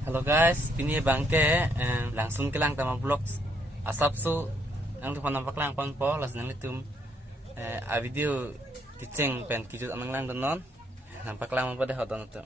Hello guys, pini bangke langsung ke lang tama vlog asap su ang tu panampak lang kon po las nang litum a video ticeng pen kijut anang lang donon nampak lang pada hodon tu.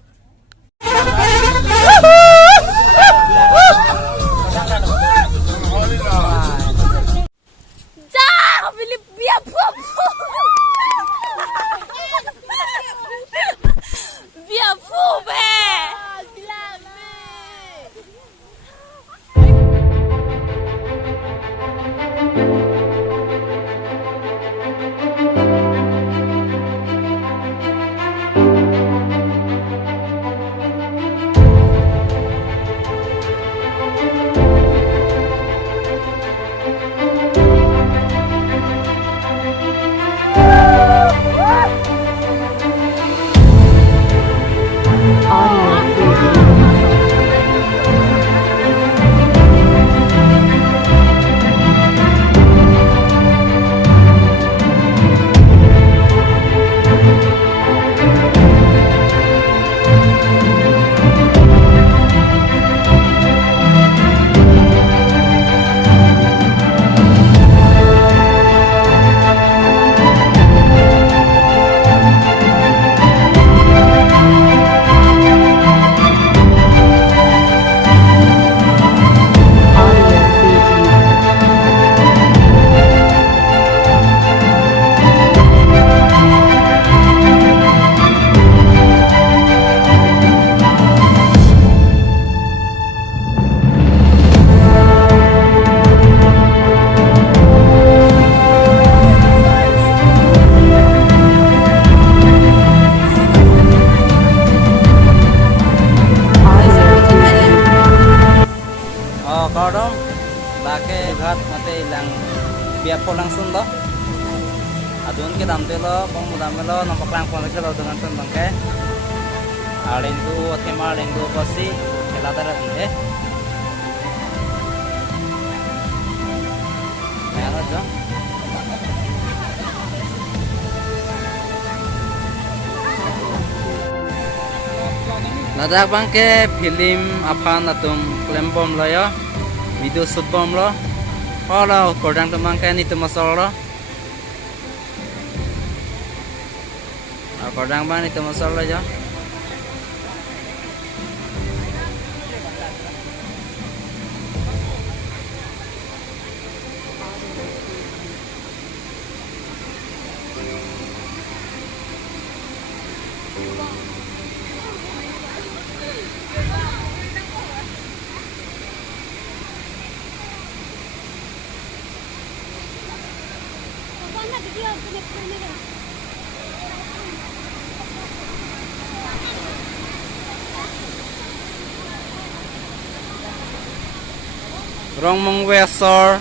Kau dong, laki ghat mate ilang biar po langsung do. Adun ke damte lo, kong mudam lo, nampak lang pon ke lo dengan ton bangke. Alin tu, tema alin tu pasti kelada rin deh. Mana jo? Ladak bangke film apa natum klem bom lo ya. Video shoot bom lo, kalau kodang teman kan itu masalah lo, kodang ban itu masalah aja. Rong mong wesor